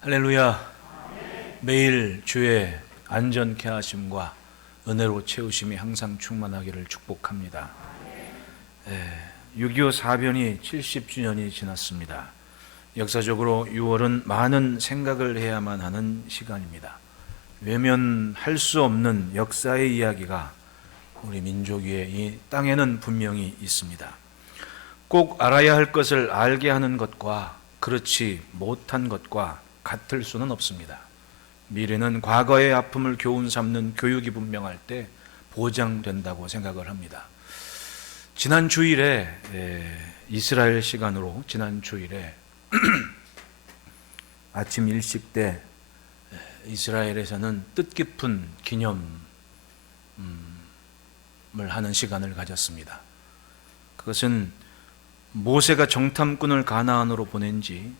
할렐루야. 매일 주의 안전케 하심과 은혜로 채우심이 항상 충만하기를 축복합니다. 6.25 사변이 70주년이 지났습니다. 역사적으로 6월은 많은 생각을 해야만 하는 시간입니다. 외면할 수 없는 역사의 이야기가 우리 민족 위에 이 땅에는 분명히 있습니다. 꼭 알아야 할 것을 알게 하는 것과 그렇지 못한 것과 같을 수는 없습니다. 미래는 과거의 아픔을 교훈 삼는 교육이 분명할 때 보장된다고 생각을 합니다. 지난 주일에 이스라엘 시간으로 지난 주일에 아침 일식 때 이스라엘에서는 뜻깊은 기념을 하는 시간을 가졌습니다. 그것은 모세가 정탐꾼을 가나안으로 보낸 지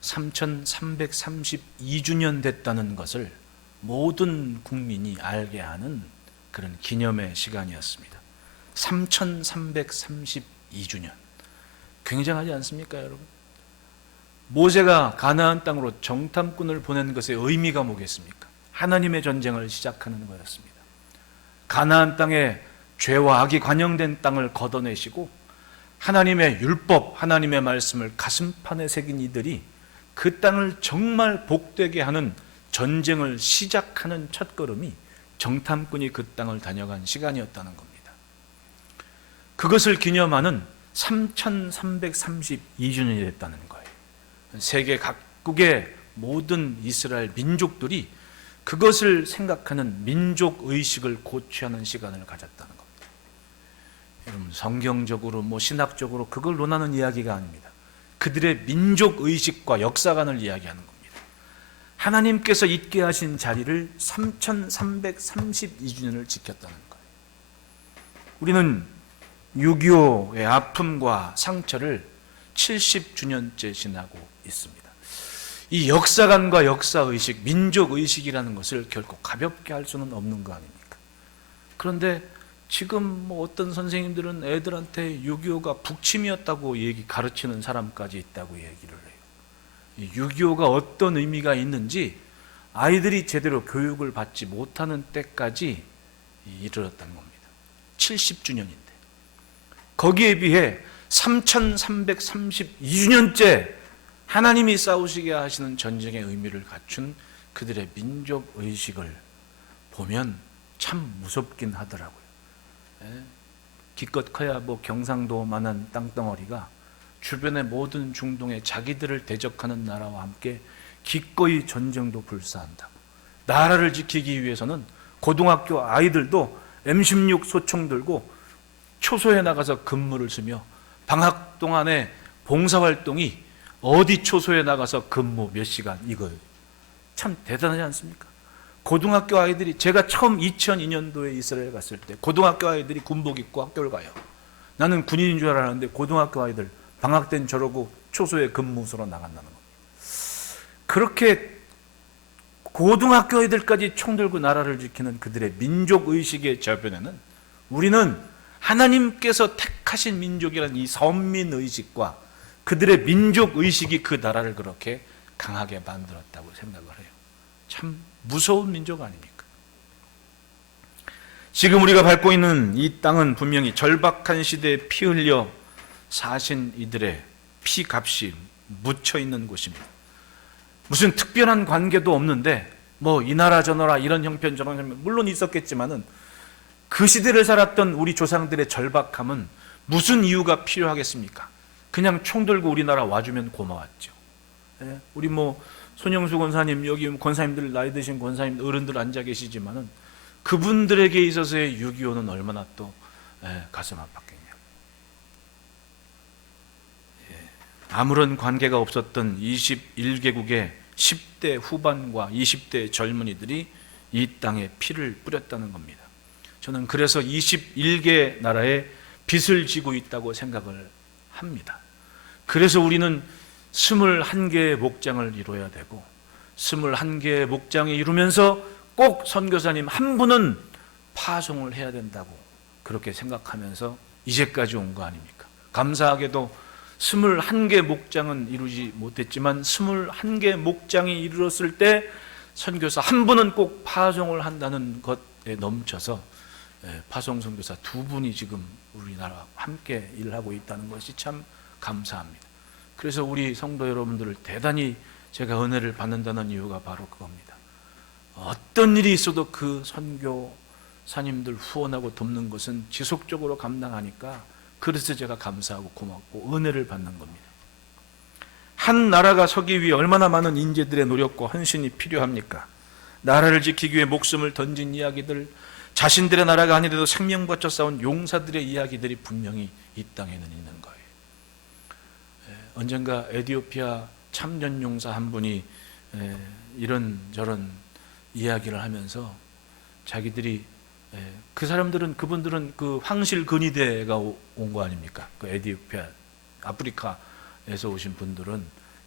3332주년 됐다는 것을 모든 국민이 알게 하는 그런 기념의 시간이었습니다. 3332주년. 굉장하지 않습니까, 여러분? 모세가 가나안 땅으로 정탐꾼을 보낸 것의 의미가 뭐겠습니까? 하나님의 전쟁을 시작하는 거였습니다. 가나안 땅에 죄와 악이 관영된 땅을 걷어내시고 하나님의 율법, 하나님의 말씀을 가슴판에 새긴 이들이 그 땅을 정말 복되게 하는 전쟁을 시작하는 첫걸음이 정탐꾼이 그 땅을 다녀간 시간이었다는 겁니다. 그것을 기념하는 3332주년이 됐다는 거예요. 세계 각국의 모든 이스라엘 민족들이 그것을 생각하는 민족의식을 고취하는 시간을 가졌다는 겁니다. 여러분, 성경적으로 신학적으로 그걸 논하는 이야기가 아닙니다. 그들의 민족의식과 역사관을 이야기하는 겁니다. 하나님께서 있게 하신 자리를 3332주년을 지켰다는 거예요. 우리는 6.25의 아픔과 상처를 70주년째 지나고 있습니다. 이 역사관과 역사의식, 민족의식이라는 것을 결코 가볍게 할 수는 없는 거 아닙니까? 그런데 지금 어떤 선생님들은 애들한테 6.25가 북침이었다고 가르치는 사람까지 있다고 얘기를 해요. 6.25가 어떤 의미가 있는지 아이들이 제대로 교육을 받지 못하는 때까지 이르렀다는 겁니다. 70주년인데 거기에 비해 3332주년째 하나님이 싸우시게 하시는 전쟁의 의미를 갖춘 그들의 민족의식을 보면 참 무섭긴 하더라고요. 기껏 커야 경상도만한 땅덩어리가 주변의 모든 중동에 자기들을 대적하는 나라와 함께 기꺼이 전쟁도 불사한다고. 나라를 지키기 위해서는 고등학교 아이들도 M16 소총 들고 초소에 나가서 근무를 쓰며 방학 동안에 봉사활동이 어디 초소에 나가서 근무 몇 시간, 이거 참 대단하지 않습니까? 고등학교 아이들이, 제가 처음 2002년도에 이스라엘 갔을 때 고등학교 아이들이 군복 입고 학교를 가요. 나는 군인인 줄 알았는데 고등학교 아이들 방학 땐 저러고 초소에 근무소로 나간다는 겁니다. 그렇게 고등학교 아이들까지 총 들고 나라를 지키는 그들의 민족의식의 저변에는 우리는 하나님께서 택하신 민족이라는 이 선민의식과 그들의 민족의식이 그 나라를 그렇게 강하게 만들었다고 생각을 해요. 참 무서운 민족 아닙니까? 지금 우리가 밟고 있는 이 땅은 분명히 절박한 시대에 피 흘려 사신 이들의 피값이 묻혀 있는 곳입니다. 무슨 특별한 관계도 없는데 이 나라 저 나라 이런 형편 저런 형편 물론 있었겠지만은 그 시대를 살았던 우리 조상들의 절박함은 무슨 이유가 필요하겠습니까? 그냥 총 들고 우리나라 와주면 고마웠죠. 우리 손영수 권사님, 여기 권사님들, 나이 드신 권사님 어른들 앉아 계시지만은 그분들에게 있어서의 6.25는 얼마나 또 가슴 아팠겠냐. 아무런 관계가 없었던 21개국의 10대 후반과 20대 젊은이들이 이 땅에 피를 뿌렸다는 겁니다. 저는 그래서 21개 나라에 빚을 지고 있다고 생각을 합니다. 그래서 우리는 21개의 목장을 이루어야 되고 21개의 목장을 이루면서 꼭 선교사님 한 분은 파송을 해야 된다고 그렇게 생각하면서 이제까지 온 거 아닙니까? 감사하게도 21개 목장은 이루지 못했지만 21개 목장이 이르렀을 때 선교사 한 분은 꼭 파송을 한다는 것에 넘쳐서 파송 선교사 2분이 지금 우리나라 함께 일하고 있다는 것이 참 감사합니다. 그래서 우리 성도 여러분들을 대단히 제가 은혜를 받는다는 이유가 바로 그겁니다. 어떤 일이 있어도 그 선교사님들 후원하고 돕는 것은 지속적으로 감당하니까, 그래서 제가 감사하고 고맙고 은혜를 받는 겁니다. 한 나라가 서기 위해 얼마나 많은 인재들의 노력과 헌신이 필요합니까? 나라를 지키기 위해 목숨을 던진 이야기들, 자신들의 나라가 아니라도 생명 바쳐 싸운 용사들의 이야기들이 분명히 이 땅에는 있는 거예요. 언젠가 에티오피아 참전 용사 한 분이 이런저런 이야기를 하면서 자기들이 그분들은 그 황실 근위대가 온 거 아닙니까? 그 에티오피아, 아프리카에서 오신 분들은.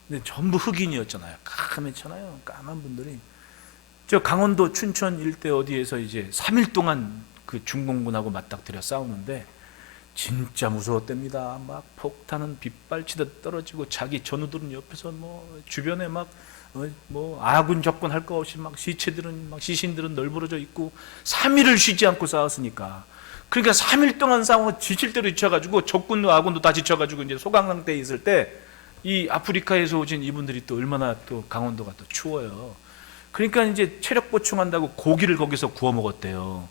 근데 전부 흑인이었잖아요. 까맣잖아요. 까만 분들이. 저 강원도 춘천 일대 어디에서 이제 3일 동안 그 중공군하고 맞닥뜨려 싸우는데 진짜 무서웠답니다. 막 폭탄은 빗발치듯 떨어지고 자기 전우들은 옆에서 뭐 주변에 막 아군 적군 할 거 없이 막 시신들은 널브러져 있고 3일을 쉬지 않고 싸웠으니까. 그러니까 3일 동안 싸우고 지칠 대로 지쳐가지고 적군도 아군도 다 지쳐가지고 이제 소강 상태에 있을 때 이 아프리카에서 오신 이분들이 또 얼마나 또 강원도가 또 추워요. 그러니까 이제 체력 보충한다고 고기를 거기서 구워 먹었대요.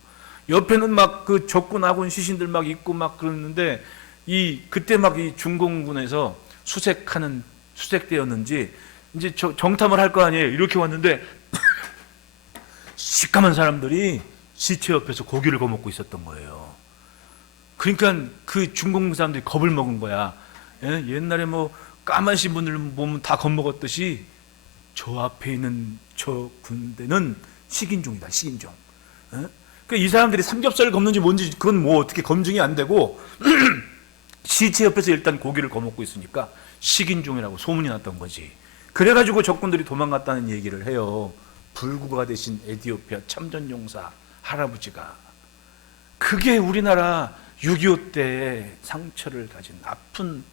옆에는 막 그 적군 아군 시신들 막 있고 막 그러는데 그때 막 이 중공군에서 수색대였는지 이제 정탐을 할 거 아니에요. 이렇게 왔는데 시커먼 사람들이 시체 옆에서 고기를 구워 먹고 있었던 거예요. 그러니까 그 중공군 사람들이 겁을 먹은 거야. 옛날에 뭐 까만신 분들 보면 다 겁먹었듯이 저 앞에 있는 저 군대는 식인종이다, 식인종. 그러니까 이 사람들이 삼겹살을 굽는지 뭔지 그건 뭐 어떻게 검증이 안 되고 시체 옆에서 일단 고기를 구워 먹고 있으니까 식인종이라고 소문이 났던 거지. 그래가지고 적군들이 도망갔다는 얘기를 해요. 불구가 되신 에티오피아 참전용사 할아버지가. 그게 우리나라 6.25 때의 상처를 가진 아픈,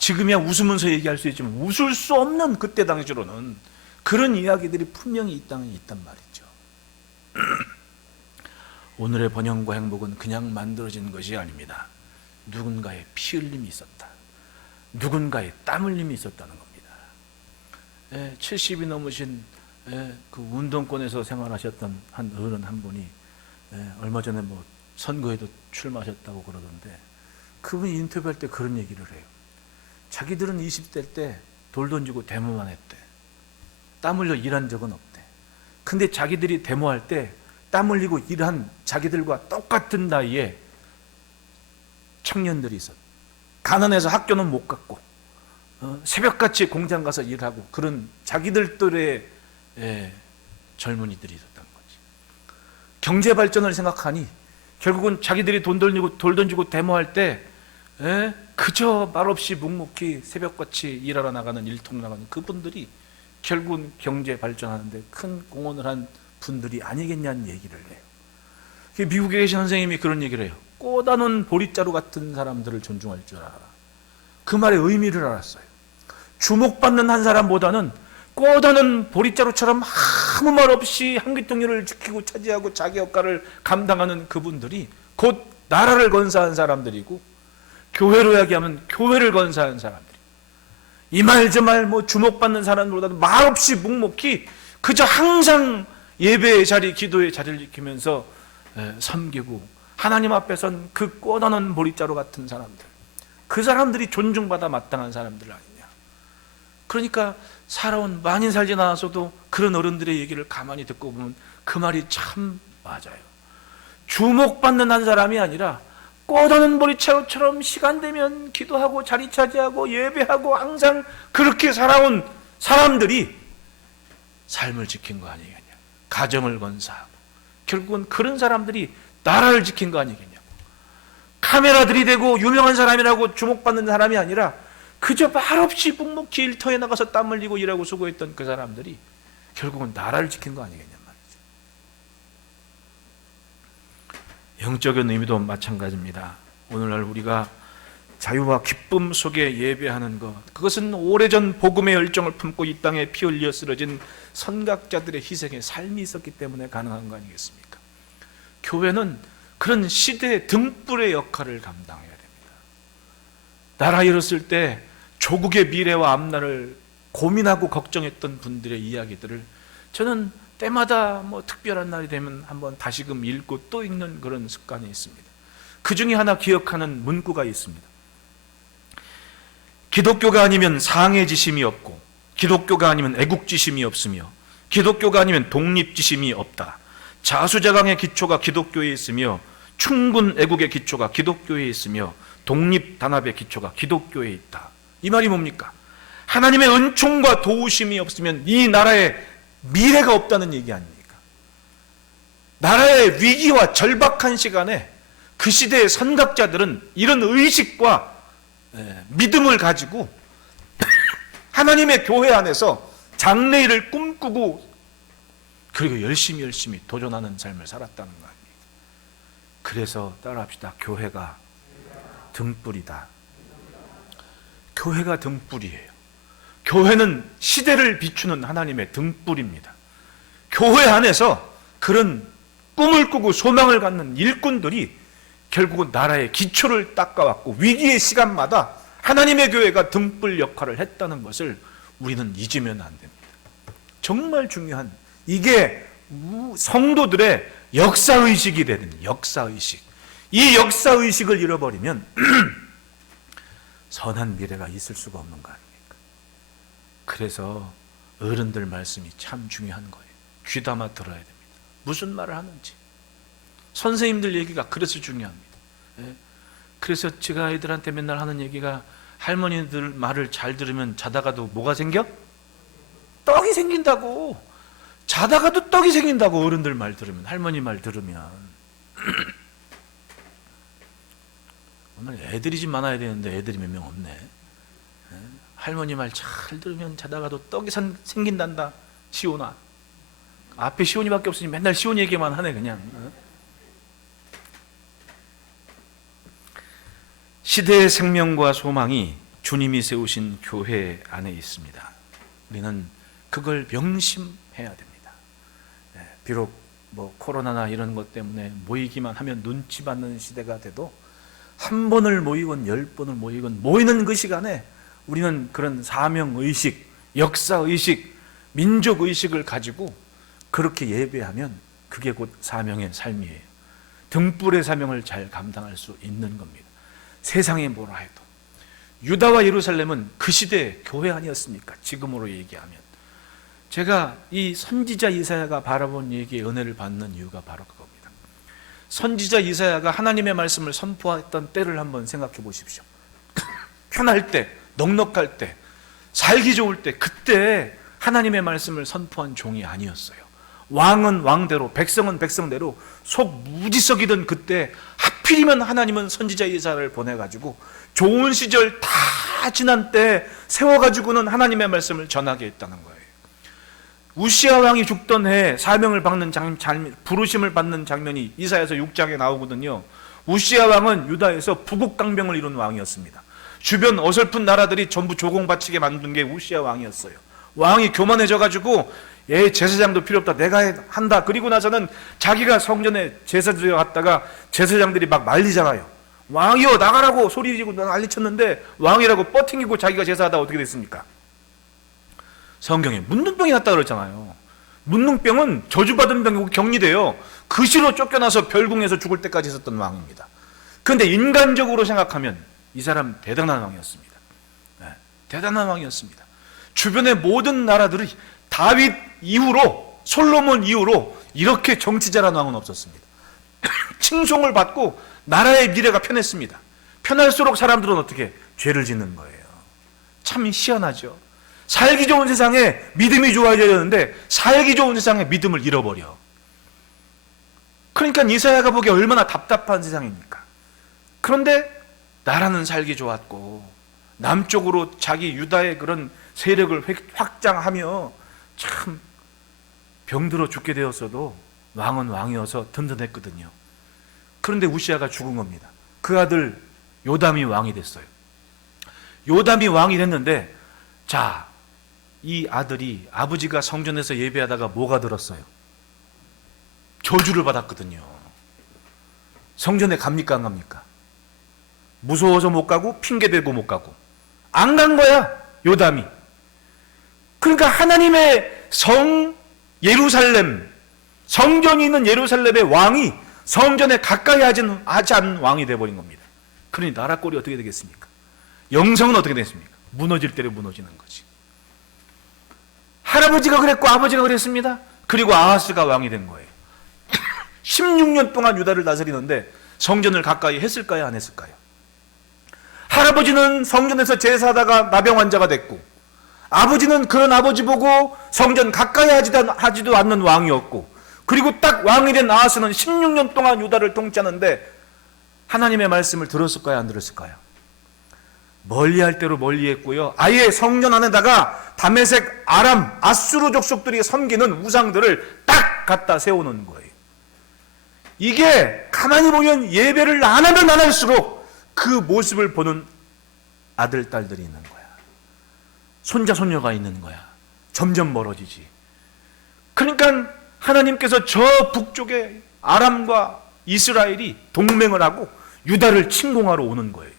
지금이야 웃으면서 얘기할 수 있지만 웃을 수 없는 그때 당시로는 그런 이야기들이 분명히 이 땅에 있단 말이죠. 오늘의 번영과 행복은 그냥 만들어진 것이 아닙니다. 누군가의 피 흘림이 있었다. 누군가의 땀 흘림이 있었다는 겁니다. 70이 넘으신 그 운동권에서 생활하셨던 한 어른 한 분이 얼마 전에 뭐 선거에도 출마하셨다고 그러던데, 그분이 인터뷰할 때 그런 얘기를 해요. 자기들은 20대 때 돌 던지고 데모만 했대. 땀 흘려 일한 적은 없대. 근데 자기들이 데모할 때 땀 흘리고 일한 자기들과 똑같은 나이에 청년들이 있었. 가난해서 학교는 못 갔고 새벽같이 공장 가서 일하고 그런 자기들 또래의 젊은이들이 있었던 거지. 경제 발전을 생각하니 결국은 자기들이 돌 던지고 데모할 때 그저 말없이 묵묵히 새벽같이 일하러 나가는, 일터로 나가는 그분들이 결국은 경제 발전하는데 큰 공헌을 한 분들이 아니겠냐는 얘기를 해요. 미국에 계신 선생님이 그런 얘기를 해요. 꽃다는 보릿자루 같은 사람들을 존중할 줄 알아라. 그 말의 의미를 알았어요. 주목받는 한 사람보다는 꽃다는 보릿자루처럼 아무 말 없이 한귀통일을 지키고 차지하고 자기 역할을 감당하는 그분들이 곧 나라를 건사한 사람들이고, 교회로 이야기하면 교회를 건사한 사람들. 이 말 저 말 뭐 주목받는 사람보다도 말없이 묵묵히 그저 항상 예배의 자리, 기도의 자리를 지키면서 섬기고 하나님 앞에 선 그 꽃다는 보릿자루 같은 사람들, 그 사람들이 존중받아 마땅한 사람들 아니냐. 그러니까 살아온, 많이 살지 않아서도 그런 어른들의 얘기를 가만히 듣고 보면 그 말이 참 맞아요. 주목받는 한 사람이 아니라 꽃다는 보릿자루처럼 시간 되면 기도하고 자리 차지하고 예배하고 항상 그렇게 살아온 사람들이 삶을 지킨 거 아니겠냐. 가정을 건사하고 결국은 그런 사람들이 나라를 지킨 거 아니겠냐. 카메라 들이대고 유명한 사람이라고 주목받는 사람이 아니라 그저 말없이 묵묵히 일터에 나가서 땀 흘리고 일하고 수고했던 그 사람들이 결국은 나라를 지킨 거 아니겠냐 말이죠. 영적인 의미도 마찬가지입니다. 오늘날 우리가 자유와 기쁨 속에 예배하는 것, 그것은 오래전 복음의 열정을 품고 이 땅에 피 흘려 쓰러진 선각자들의 희생의 삶이 있었기 때문에 가능한 거 아니겠습니까? 교회는 그런 시대의 등불의 역할을 감당해야 됩니다. 나라 잃었을 때 조국의 미래와 앞날을 고민하고 걱정했던 분들의 이야기들을 저는 때마다 특별한 날이 되면 한번 다시금 읽고 또 읽는 그런 습관이 있습니다. 그 중에 하나 기억하는 문구가 있습니다. 기독교가 아니면 상해지심이 없고, 기독교가 아니면 애국지심이 없으며, 기독교가 아니면 독립지심이 없다. 자수자강의 기초가 기독교에 있으며, 충분 애국의 기초가 기독교에 있으며, 독립단합의 기초가 기독교에 있다. 이 말이 뭡니까? 하나님의 은총과 도우심이 없으면 이 나라에 미래가 없다는 얘기 아닙니까? 나라의 위기와 절박한 시간에 그 시대의 선각자들은 이런 의식과 믿음을 가지고 하나님의 교회 안에서 장래일을 꿈꾸고 그리고 열심히 도전하는 삶을 살았다는 거 아닙니까? 그래서 따라합시다. 교회가 등불이다. 교회가 등불이에요. 교회는 시대를 비추는 하나님의 등불입니다. 교회 안에서 그런 꿈을 꾸고 소망을 갖는 일꾼들이 결국은 나라의 기초를 닦아왔고 위기의 시간마다 하나님의 교회가 등불 역할을 했다는 것을 우리는 잊으면 안 됩니다. 정말 중요한, 이게 성도들의 역사의식이 되는 역사의식. 이 역사의식을 잃어버리면 선한 미래가 있을 수가 없는 거 아닙니까? 그래서 어른들 말씀이 참 중요한 거예요. 귀담아 들어야 됩니다. 무슨 말을 하는지. 선생님들 얘기가 그래서 중요합니다. 그래서 제가 아이들한테 맨날 하는 얘기가, 할머니들 말을 잘 들으면 자다가도 뭐가 생겨? 떡이 생긴다고. 자다가도 떡이 생긴다고. 어른들 말 들으면, 할머니 말 들으면. 오늘 애들이 좀 많아야 되는데 애들이 몇 명 없네. 할머니 말 잘 들으면 자다가도 떡이 생긴단다. 시온아. 앞에 시온이밖에 없으니 맨날 시온 얘기만 하네 그냥. 시대의 생명과 소망이 주님이 세우신 교회 안에 있습니다. 우리는 그걸 명심해야 됩니다. 비록 코로나나 이런 것 때문에 모이기만 하면 눈치 받는 시대가 돼도 한 번을 모이건 10번을 모이건 모이는 그 시간에 우리는 그런 사명의식, 역사의식, 민족의식을 가지고 그렇게 예배하면 그게 곧 사명의 삶이에요. 등불의 사명을 잘 감당할 수 있는 겁니다. 세상에 뭐라 해도 유다와 예루살렘은 그 시대의 교회 아니었습니까? 지금으로 얘기하면. 제가 이 선지자 이사야가 바라본 얘기의 은혜를 받는 이유가 바로 그겁니다. 선지자 이사야가 하나님의 말씀을 선포했던 때를 한번 생각해 보십시오. 편할 때, 넉넉할 때, 살기 좋을 때, 그때 하나님의 말씀을 선포한 종이 아니었어요. 왕은 왕대로, 백성은 백성대로 속 무지석이던 그때 하필이면 하나님은 선지자 이사야를 보내가지고 좋은 시절 다 지난 때 세워가지고는 하나님의 말씀을 전하게 했다는 거예요. 우시아 왕이 죽던 해에 사명을 받는 부르심을 받는 장면이 이사야서 6장에 나오거든요. 우시아 왕은 유다에서 부국강병을 이룬 왕이었습니다. 주변 어설픈 나라들이 전부 조공바치게 만든 게 우시아 왕이었어요. 왕이 교만해져가지고 제사장도 필요 없다, 내가 한다. 그리고 나서는 자기가 성전에 제사 드려 갔다가 제사장들이 막 말리잖아요. 왕이여 나가라고 소리 지르고 난리쳤는데 왕이라고 뻗팅기고 자기가 제사하다 어떻게 됐습니까? 성경에 문둥병이 났다 그랬잖아요. 문둥병은 저주받은 병이고 격리돼요. 그 시로 쫓겨나서 별궁에서 죽을 때까지 있었던 왕입니다. 그런데 인간적으로 생각하면 이 사람 대단한 왕이었습니다. 대단한 왕이었습니다. 주변의 모든 나라들이 다윗 이후로, 솔로몬 이후로 이렇게 정치 잘한 왕은 없었습니다. 칭송을 받고 나라의 미래가 편했습니다. 편할수록 사람들은 어떻게? 죄를 짓는 거예요. 참 희한하죠. 살기 좋은 세상에 믿음이 좋아져야 되는데 살기 좋은 세상에 믿음을 잃어버려. 그러니까 이사야가 보기에 얼마나 답답한 세상입니까? 그런데 나라는 살기 좋았고 남쪽으로 자기 유다의 그런 세력을 확장하며 참 병들어 죽게 되었어도 왕은 왕이어서 든든했거든요. 그런데 우시아가 죽은 겁니다. 그 아들 요담이 왕이 됐어요. 요담이 왕이 됐는데, 자, 이 아들이 아버지가 성전에서 예배하다가 뭐가 들었어요? 저주를 받았거든요. 성전에 갑니까 안 갑니까? 무서워서 못 가고 핑계대고 못 가고 안 간 거야, 요담이. 그러니까 하나님의 성 예루살렘, 성전이 있는 예루살렘의 왕이 성전에 가까이 하지 않은 왕이 되어버린 겁니다. 그러니 나라 꼴이 어떻게 되겠습니까? 영성은 어떻게 되겠습니까? 무너질 대로 무너지는 거지. 할아버지가 그랬고 아버지가 그랬습니다. 그리고 아하스가 왕이 된 거예요. 16년 동안 유다를 다스리는데 성전을 가까이 했을까요? 안 했을까요? 할아버지는 성전에서 제사하다가 나병 환자가 됐고, 아버지는 그런 아버지 보고 성전 가까이 하지도 않는 왕이었고, 그리고 딱 왕이 된 아하스는 16년 동안 유다를 통치하는데 하나님의 말씀을 들었을까요? 안 들었을까요? 멀리할 대로 멀리했고요. 아예 성전 안에다가 다메섹, 아람, 아수르 족속들이 섬기는 우상들을 딱 갖다 세우는 거예요. 이게 가만히 보면 예배를 안 하면 안 할수록 그 모습을 보는 아들, 딸들이 있는 거야. 손자, 손녀가 있는 거야. 점점 멀어지지. 그러니까 하나님께서 저 북쪽에 아람과 이스라엘이 동맹을 하고 유다를 침공하러 오는 거예요.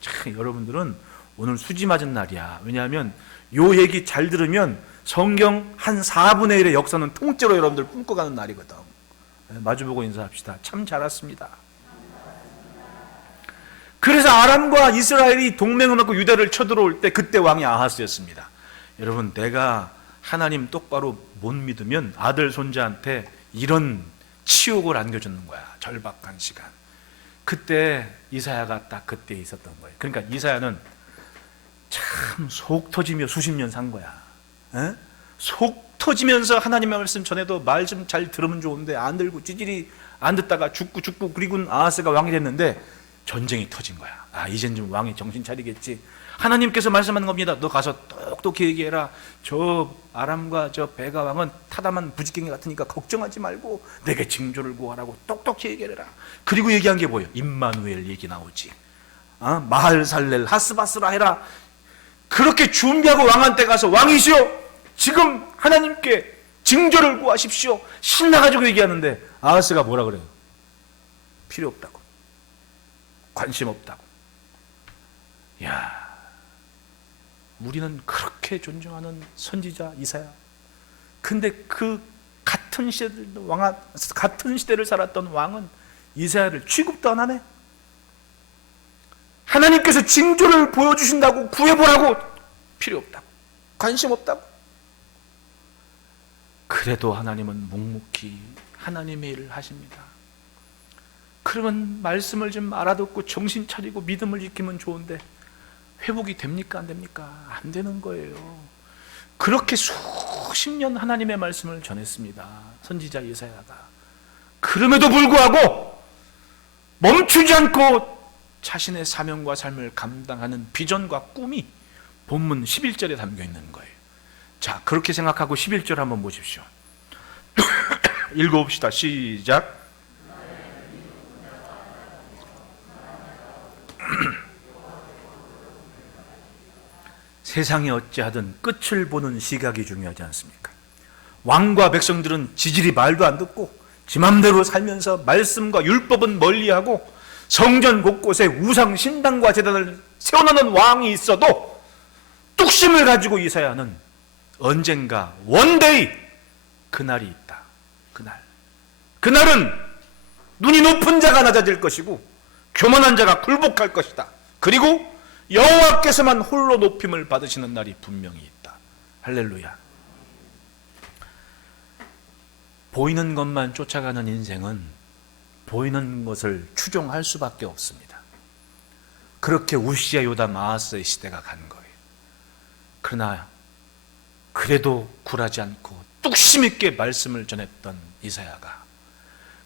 참, 여러분들은 오늘 수지 맞은 날이야. 왜냐하면 요 얘기 잘 들으면 성경 한 4분의 1의 역사는 통째로 여러분들 꿈꿔가는 날이거든. 마주보고 인사합시다. 참 잘 왔습니다. 그래서 아람과 이스라엘이 동맹을 맺고 유다를 쳐들어올 때 그때 왕이 아하스였습니다. 여러분, 내가 하나님 똑바로 못 믿으면 아들 손자한테 이런 치욕을 안겨주는 거야. 절박한 시간. 그때 이사야가 딱 그때 있었던 거예요. 그러니까 이사야는 참 속 터지며 수십 년 산 거야. 에? 속 터지면서 하나님의 말씀 전에도 말 좀 잘 들으면 좋은데 안 들고 찌질이 안 듣다가 죽고 그리고 아하스가 왕이 됐는데 전쟁이 터진 거야. 아, 이젠 좀 왕이 정신 차리겠지. 하나님께서 말씀하는 겁니다. 너 가서 똑똑히 얘기해라. 저 아람과 저 베가 왕은 타담한 부지깽이 같으니까 걱정하지 말고 내게 징조를 구하라고 똑똑히 얘기해라. 그리고 얘기한 게 뭐예요? 임마누엘 얘기 나오지. 마할살렐 하스바스라 해라. 그렇게 준비하고 왕한테 가서 왕이시여, 지금 하나님께 징조를 구하십시오. 신나가지고 얘기하는데 아하스가 뭐라 그래요? 필요 없다고, 관심 없다고. 야, 우리는 그렇게 존경하는 선지자 이사야. 근데 그 같은 시대를 살았던 왕은 이사야를 취급도 안 하네. 하나님께서 징조를 보여주신다고 구해보라고, 필요 없다고, 관심 없다고. 그래도 하나님은 묵묵히 하나님의 일을 하십니다. 그러면 말씀을 좀 알아듣고 정신 차리고 믿음을 지키면 좋은데 회복이 됩니까? 안 됩니까? 안 되는 거예요. 그렇게 수십 년 하나님의 말씀을 전했습니다. 선지자 이사야가. 그럼에도 불구하고 멈추지 않고 자신의 사명과 삶을 감당하는 비전과 꿈이 본문 11절에 담겨 있는 거예요. 자, 그렇게 생각하고 11절 한번 보십시오. 읽어봅시다. 시작. 세상이 어찌하든 끝을 보는 시각이 중요하지 않습니까? 왕과 백성들은 지질이 말도 안 듣고 지 맘대로 살면서 말씀과 율법은 멀리하고 성전 곳곳에 우상 신당과 제단을 세워놓는 왕이 있어도 뚝심을 가지고 이사야는 언젠가 원데이 그날이 있다. 그날은 눈이 높은 자가 낮아질 것이고 교만한 자가 굴복할 것이다. 그리고 여호와께서만 홀로 높임을 받으시는 날이 분명히 있다. 할렐루야. 보이는 것만 쫓아가는 인생은 보이는 것을 추종할 수밖에 없습니다. 그렇게 우시야, 요담, 아하스의 시대가 간 거예요. 그러나 그래도 굴하지 않고 뚝심 있게 말씀을 전했던 이사야가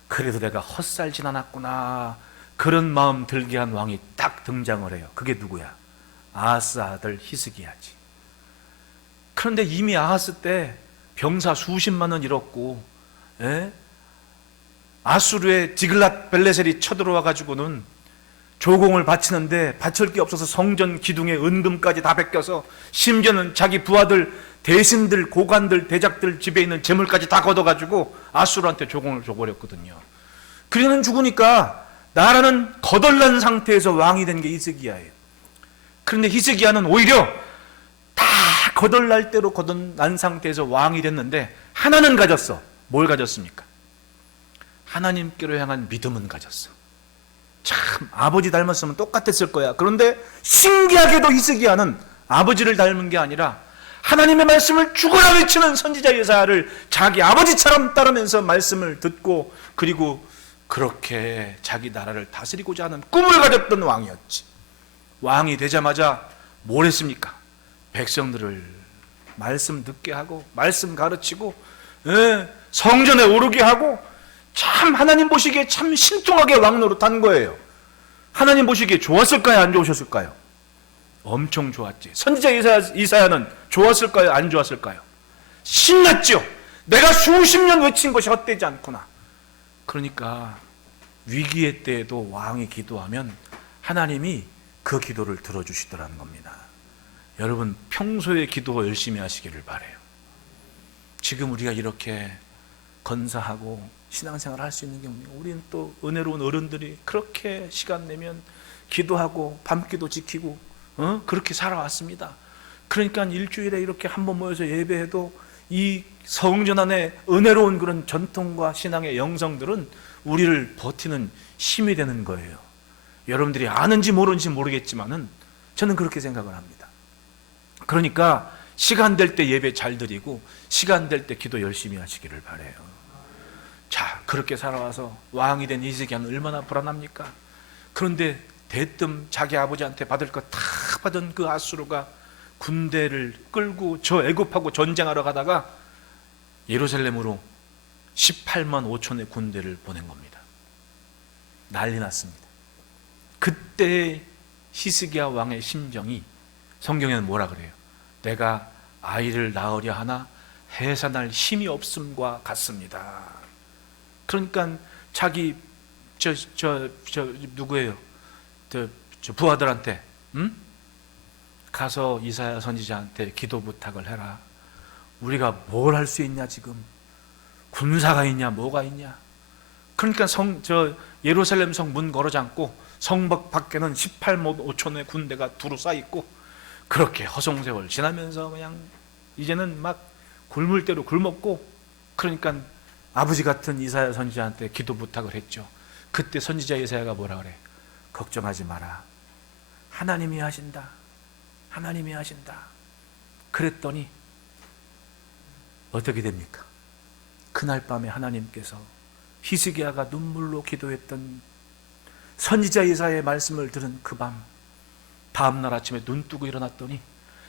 그래도 내가 헛살진 않았구나, 그런 마음 들게 한 왕이 딱 등장을 해요. 그게 누구야? 아하스 아들 히스기야지. 그런데 이미 아하스 때 병사 수십만은 잃었고, 아수르의 디글랏 벨레셀이 쳐들어와 가지고는 조공을 바치는데 바칠 게 없어서 성전 기둥에 은금까지 다 베껴서 심지어는 자기 부하들, 대신들, 고관들, 대작들 집에 있는 재물까지 다 걷어가지고 아수르한테 조공을 줘버렸거든요. 그리는 죽으니까 나라는 거덜난 상태에서 왕이 된 게 히스기야예요. 그런데 히스기야는 오히려 다 거덜날 대로 거덜난 상태에서 왕이 됐는데 하나는 가졌어. 뭘 가졌습니까? 하나님께로 향한 믿음은 가졌어. 참 아버지 닮았으면 똑같았을 거야. 그런데 신기하게도 히스기야는 아버지를 닮은 게 아니라 하나님의 말씀을 죽어라 외치는 선지자 예사야를 자기 아버지처럼 따르면서 말씀을 듣고 그리고 그렇게 자기 나라를 다스리고자 하는 꿈을 가졌던 왕이었지. 왕이 되자마자 뭘 했습니까? 백성들을 말씀 듣게 하고 말씀 가르치고 성전에 오르게 하고 참 하나님 보시기에 참 신통하게 왕 노릇한 거예요. 하나님 보시기에 좋았을까요? 안 좋으셨을까요? 엄청 좋았지. 선지자 이사야는 좋았을까요? 안 좋았을까요? 신났죠. 내가 수십 년 외친 것이 헛되지 않구나. 그러니까 위기의 때에도 왕이 기도하면 하나님이 그 기도를 들어주시더라는 겁니다. 여러분 평소에 기도 열심히 하시기를 바라요. 지금 우리가 이렇게 건사하고 신앙생활을 할 수 있는 게 뭡니까? 우리는 또 은혜로운 어른들이 그렇게 시간 내면 기도하고 밤기도 지키고 그렇게 살아왔습니다. 그러니까 일주일에 이렇게 한번 모여서 예배해도 이 성전 안에 은혜로운 그런 전통과 신앙의 영성들은 우리를 버티는 힘이 되는 거예요. 여러분들이 아는지 모르는지 모르겠지만은 저는 그렇게 생각을 합니다. 그러니까 시간 될 때 예배 잘 드리고 시간 될 때 기도 열심히 하시기를 바라요. 자, 그렇게 살아와서 왕이 된 히스기야는 얼마나 불안합니까? 그런데 대뜸 자기 아버지한테 받을 거 다 받은 그 아수르가 군대를 끌고 저 애굽하고 전쟁하러 가다가 예루살렘으로 18만 5천의 군대를 보낸 겁니다. 난리 났습니다. 그때 히스기야 왕의 심정이 성경에는 뭐라 그래요? 내가 아이를 낳으려 하나 해산할 힘이 없음과 같습니다. 그러니까 자기 누구예요? 저 부하들한테 가서 이사야 선지자한테 기도 부탁을 해라. 우리가 뭘 할 수 있냐 지금? 군사가 있냐 뭐가 있냐? 그러니까 예루살렘 성 문 걸어 잠고 성 밖에는 18만 5천의 군대가 두루 쌓여 있고 그렇게 허송세월 지나면서 그냥 이제는 막 굶을 대로 굶었고 그러니까 아버지 같은 이사야 선지자한테 기도 부탁을 했죠. 그때 선지자 이사야가 뭐라 그래? 걱정하지 마라. 하나님이 하신다. 하나님이 하신다. 그랬더니 어떻게 됩니까? 그날 밤에 하나님께서 히스기야가 눈물로 기도했던 선지자 이사야의 말씀을 들은 그 밤 다음날 아침에 눈 뜨고 일어났더니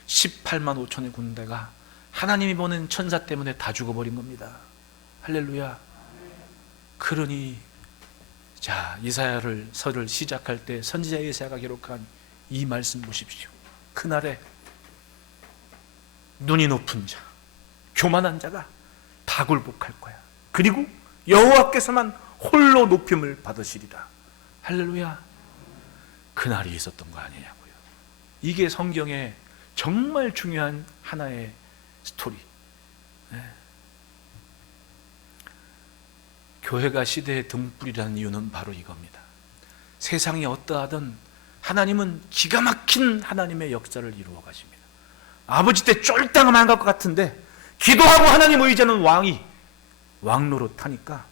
18만 5천의 군대가 하나님이 보낸 천사 때문에 다 죽어버린 겁니다. 할렐루야. 그러니 자 이사야를 설을 시작할 때 선지자 이사야가 기록한 이 말씀 보십시오. 그날에 눈이 높은 자, 교만한 자가 다 굴복할 거야. 그리고 여호와께서만 홀로 높임을 받으시리라. 할렐루야. 그날이 있었던 거 아니냐고요. 이게 성경의 정말 중요한 하나의 스토리. 네. 교회가 시대의 등불이라는 이유는 바로 이겁니다. 세상이 어떠하든 하나님은 기가 막힌 하나님의 역사를 이루어 가십니다. 아버지 때 쫄딱만 갈 것 같은데 기도하고 하나님 의지하는 왕이 왕노릇 하니까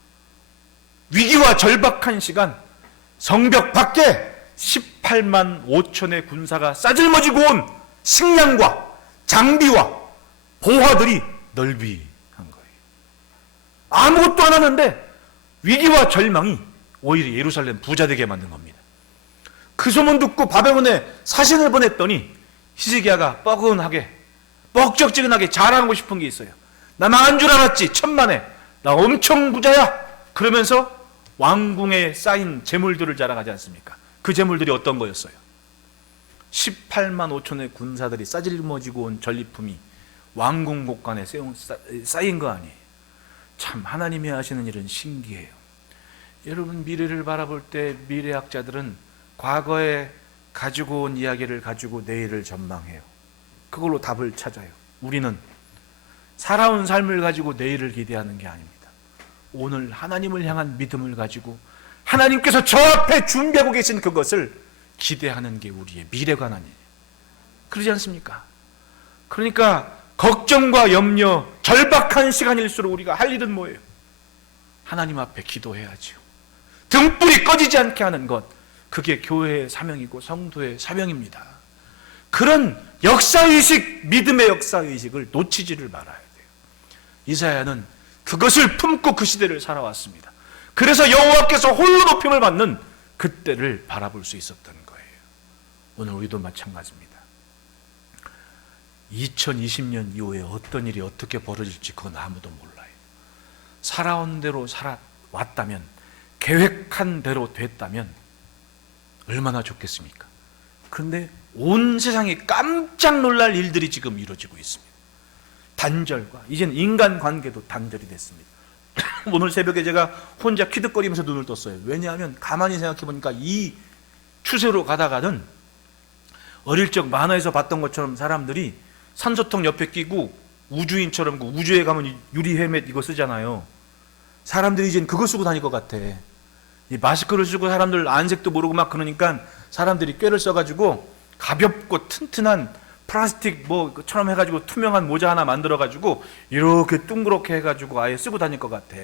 위기와 절박한 시간 성벽 밖에 18만 5천의 군사가 싸질머지고 온 식량과 장비와 보화들이 널비한 거예요. 아무것도 안 하는데 위기와 절망이 오히려 예루살렘 부자되게 만든 겁니다. 그 소문 듣고 바벨론에 사신을 보냈더니 히스기야가 뻐근하게 뻑적지근하게 자랑하고 싶은 게 있어요. 나 망한 줄 알았지 천만에 나 엄청 부자야. 그러면서 왕궁에 쌓인 재물들을 자랑하지 않습니까? 그 재물들이 어떤 거였어요? 18만 5천의 군사들이 싸질머지고 온 전리품이 왕궁 곳간에 쌓인 거 아니에요. 참 하나님이 하시는 일은 신기해요. 여러분 미래를 바라볼 때 미래학자들은 과거에 가지고 온 이야기를 가지고 내일을 전망해요. 그걸로 답을 찾아요. 우리는 살아온 삶을 가지고 내일을 기대하는 게 아닙니다. 오늘 하나님을 향한 믿음을 가지고 하나님께서 저 앞에 준비하고 계신 그것을 기대하는 게 우리의 미래관환이에요. 그러지 않습니까? 그러니까 걱정과 염려, 절박한 시간일수록 우리가 할 일은 뭐예요? 하나님 앞에 기도해야죠. 등불이 꺼지지 않게 하는 것, 그게 교회의 사명이고 성도의 사명입니다. 그런 역사의식, 믿음의 역사의식을 놓치지를 말아야 돼요. 이사야는 그것을 품고 그 시대를 살아왔습니다. 그래서 여호와께서 홀로 높임을 받는 그때를 바라볼 수 있었던 거예요. 오늘 우리도 마찬가지입니다. 2020년 이후에 어떤 일이 어떻게 벌어질지 그건 아무도 몰라요. 살아온 대로 살아왔다면, 계획한 대로 됐다면 얼마나 좋겠습니까? 그런데 온 세상이 깜짝 놀랄 일들이 지금 이루어지고 있습니다. 단절과 이제는 인간관계도 단절이 됐습니다. 오늘 새벽에 제가 혼자 키득거리면서 눈을 떴어요. 왜냐하면 가만히 생각해 보니까 이 추세로 가다가는 어릴 적 만화에서 봤던 것처럼 사람들이 산소통 옆에 끼고 우주인처럼 우주에 가면 유리 헬멧 이거 쓰잖아요. 사람들이 이제는 그거 쓰고 다닐 것 같아. 이 마스크를 쓰고 사람들 안색도 모르고 막 그러니까 사람들이 꾀를 써가지고 가볍고 튼튼한 플라스틱 뭐처럼 해가지고 투명한 모자 하나 만들어가지고 이렇게 둥그렇게 해가지고 아예 쓰고 다닐 것 같아.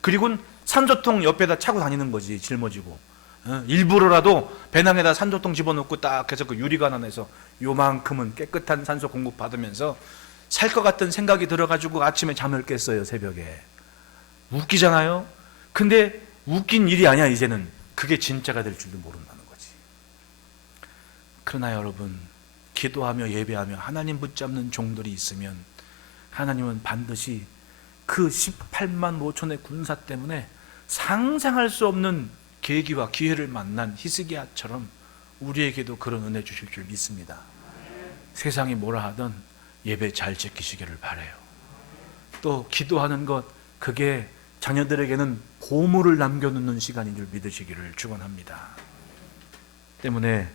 그리고는 산소통 옆에다 차고 다니는 거지, 짊어지고. 일부러라도 배낭에다 산소통 집어넣고 딱 해서 그 유리관 안에서 요만큼은 깨끗한 산소 공급 받으면서 살 것 같은 생각이 들어가지고 아침에 잠을 깼어요, 새벽에. 웃기잖아요. 근데 웃긴 일이 아니야. 이제는 그게 진짜가 될 줄도 모른다는 거지. 그러나 여러분, 기도하며 예배하며 하나님 붙잡는 종들이 있으면 하나님은 반드시 그 18만 5천의 군사 때문에 상상할 수 없는 계기와 기회를 만난 히스기야처럼 우리에게도 그런 은혜 주실 줄 믿습니다. 세상이 뭐라 하든 예배 잘 지키시기를 바라요. 또 기도하는 것, 그게 자녀들에게는 보물을 남겨놓는 시간인 줄 믿으시기를 축원합니다. 때문에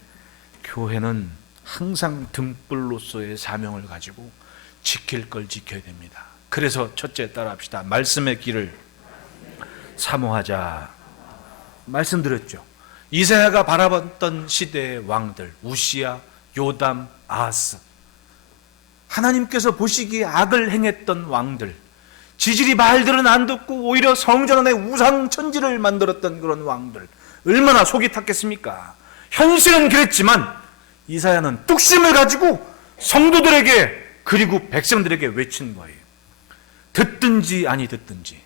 교회는 항상 등불로서의 사명을 가지고 지킬 걸 지켜야 됩니다. 그래서 첫째 따라합시다. 말씀의 길을 사모하자. 말씀드렸죠. 이사야가 바라봤던 시대의 왕들, 우시야, 요담, 아하스, 하나님께서 보시기에 악을 행했던 왕들, 지질이 말들은 안 듣고 오히려 성전 안에 우상 천지를 만들었던 그런 왕들, 얼마나 속이 탔겠습니까? 현실은 그랬지만 이사야는 뚝심을 가지고 성도들에게 그리고 백성들에게 외친 거예요. 듣든지 아니 듣든지.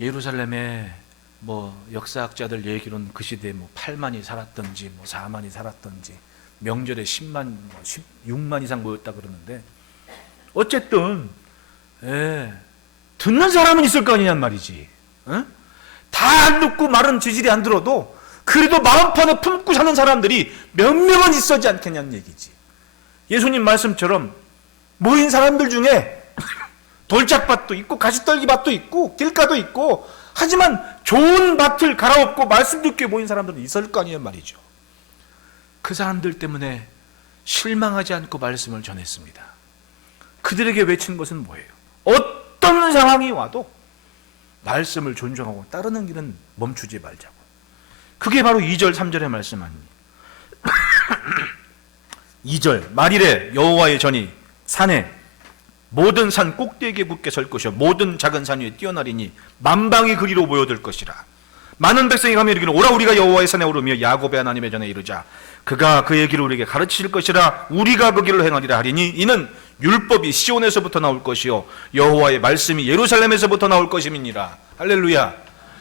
예루살렘에 역사학자들 얘기로는 그 시대에 8만이 살았던지 4만이 살았던지, 명절에 10만, 16만 이상 모였다 그러는데, 어쨌든 듣는 사람은 있을 거 아니냔 말이지. 다 안 듣고 말은 지질이 안 들어도 그래도 마음판에 품고 사는 사람들이 몇 명은 있어지 않겠냐는 얘기지. 예수님 말씀처럼 모인 사람들 중에 돌짝밭도 있고 가시떨기밭도 있고 길가도 있고, 하지만 좋은 밭을 갈아엎고 말씀 듣게 모인 사람들은 있을 거 아니란 말이죠. 그 사람들 때문에 실망하지 않고 말씀을 전했습니다. 그들에게 외친 것은 뭐예요? 어떤 상황이 와도 말씀을 존중하고 따르는 길은 멈추지 말자고. 그게 바로 2절 3절의 말씀 아닙니까? 2절 말일에 여호와의 전이 산에 모든 산 꼭대기에 굳게 설 것이요 모든 작은 산 위에 뛰어나리니 만방이 그리로 모여들 것이라. 많은 백성이 가며 이르기를 오라 우리가 여호와의 산에 오르며 야곱의 하나님의 전에 이르자. 그가 그의 길을 우리에게 가르치실 것이라. 우리가 그 길을 행하리라 하리니 이는 율법이 시온에서부터 나올 것이요 여호와의 말씀이 예루살렘에서부터 나올 것임이니라. 할렐루야.